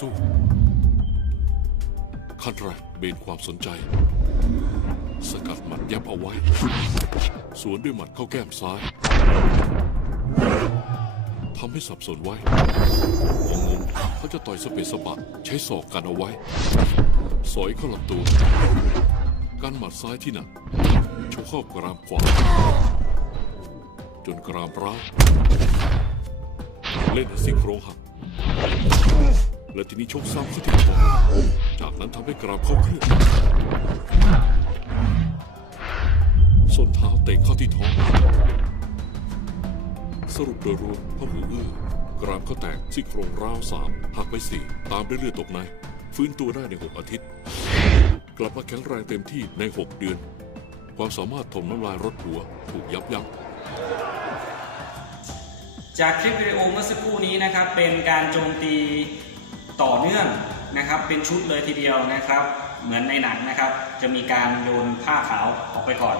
สู้ ขั้นแรกเบนความสนใจ สกัดหมัดยับเอาไว้ สวนด้วยหมัดเข้าแก้มซ้ายทำให้สับสนไว้พองงเขาจะต่อยสเปสบัดใช้ศอกกันเอาไว้ สอยเข้าลำตัวการหมัดซ้ายที่หนักชกเข้ากรามขวา จนกรามร้าวเล่นซี่โครงหัก และทีนี้ชกซ้ำเข้าที่ท้องจากนั้นทำให้กรามเข้าเครื่องส้นเท้าเตะเข้าที่ท้อง สรุปโดยรวมพ่อหูอื้อกรามเขาแตกซี่โครงร้าวสามหักไปสี่ตามด้วยเลือดตกใน ฟื้นตัวได้ในหกอาทิตย์ กลับมาแข็งแรงเต็มที่ในหกเดือน ความสามารถถมน้ำลายรถหัวถูกยับยั้ง จากคลิปวิดีโอเมื่อสักครู่นี้นะครับ เป็นการโจมตีต่อเนื่องนะครับ เป็นชุดเลยทีเดียวนะครับ เหมือนในหนังนะครับ จะมีการโยนผ้าขาวออกไปก่อน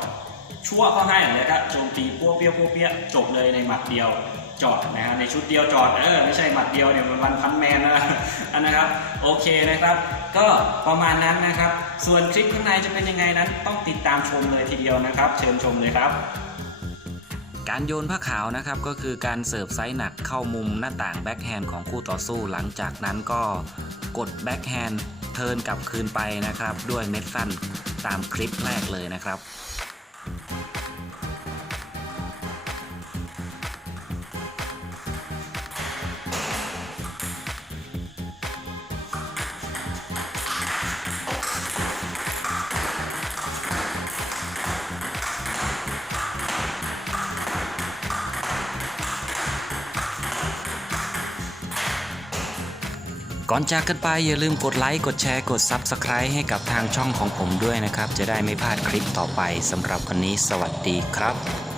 ชั่วเขาให้เลยครับโจมตีปั้วเปี้ยปั้วเปี้ยจบเลยในหมัดเดียวจอดนะฮะในชุดเดียวจอดเออไม่ใช่หมัดเดียวเนี่ยมันวันพันแมนนะอันนะครับโอเคนะครับ ก็ประมาณนั้นนะครับ ส่วนคลิปข้างในจะเป็นยังไงนั้นต้องติดตามชมเลยทีเดียวนะครับ เชิญชมเลยครับ การโยนผ้าขาวนะครับก็คือการเสิร์ฟไซส์หนักเข้ามุมหน้าต่างแบ็คแฮนด์ของคู่ต่อสู้หลังจากนั้นก็กดแบ็คแฮนด์เทิร์นกลับคืนไปนะครับ ด้วยเม็ดสั้นตามคลิปแรกเลยนะครับ ก่อนจากกันไปอย่าลืมกดไลค์กดแชร์กด Subscribe ให้กับทางช่องของผมด้วยนะครับ จะได้ไม่พลาดคลิปต่อไปสำหรับวันนี้สวัสดีครับ